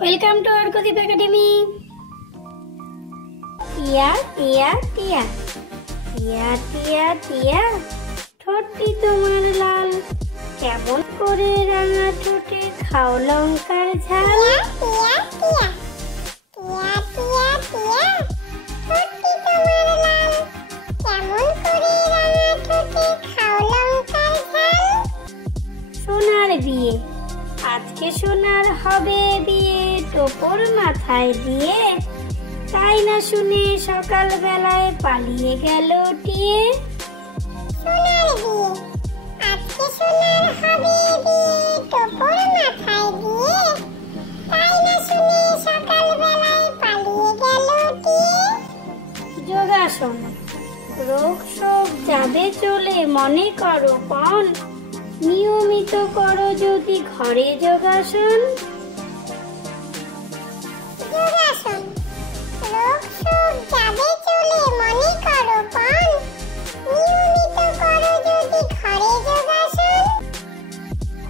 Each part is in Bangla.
Welcome to Arkadeep academy. টিয়া টিয়া টিয়া টিয়া টিয়া টিয়া, ঠোঁটটি তোমার লাল, কেমন করে রাঙা ঠোঁটে খাও লঙ্কার ঝাল। টিয়া টিয়া টিয়া টিয়া টিয়া, ঠোঁটটি তোমার লাল, কেমন করে রাঙা ঠোঁটে খাও লঙ্কার ঝাল। সোনার বিয়ে, আজকে সোনার হবে বিয়ে, টোপর মাথায় দিয়ে, তাই না শুনে সকাল বেলায় পালিয়ে গেল টিয়ে। সোনার বিয়ে, আজকে সোনার হবে বিয়ে, টোপর মাথায় দিয়ে, তাই না শুনে সকাল বেলায় পালিয়ে গেল টিয়ে। যোগাসন, রোগ শোক যাবে চলে, মনে করো পণ, নিয়মিত করো যদি ঘরে যোগাসন। যোগাসন, রোগ শোক যাবে চলে, মনে করো পণ, নিয়মিত করো যদি ঘরে যোগাসন।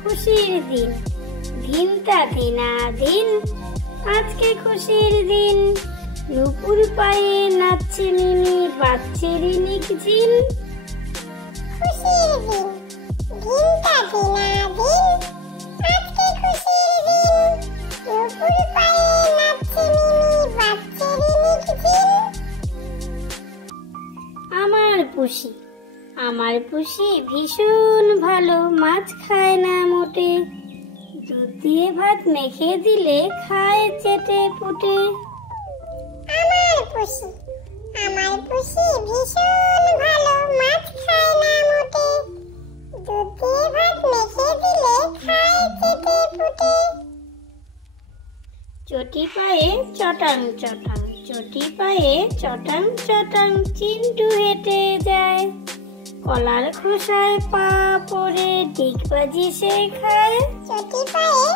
খুশির দিন, দিনটা দিনাদিন, আজকে খুশির দিন, নুপুর পায়ে নাচছে মিনি, বাচ্চে রিনিক ঝিন। খুশির দিন, দিনটা দিনাদিন, আজকে খুশির দিন, নুপুর পায়ে নাচছে মিনি, বাচ্চে রিনিক ঝিন। আমার পুষি ভীষণ ভালো, মাছ খায় না মোটে, দুধ দিয়ে ভাত মেখে দিলে খায় চেটে পুটে। আমার পুষি ভীষণ ভালো, মাছ খায় না মোটে, দুধ দিয়ে ভাত মেখে দিলে খায় চেটে পুটে। চটি পায়ে চটাং চটাং, চটি পায়ে চটাং চটাং, চিন্টু হেঁটে যায়, কলার খোসায় পা পড়ে ডিগবাজি সে খায়। চটি পায়ে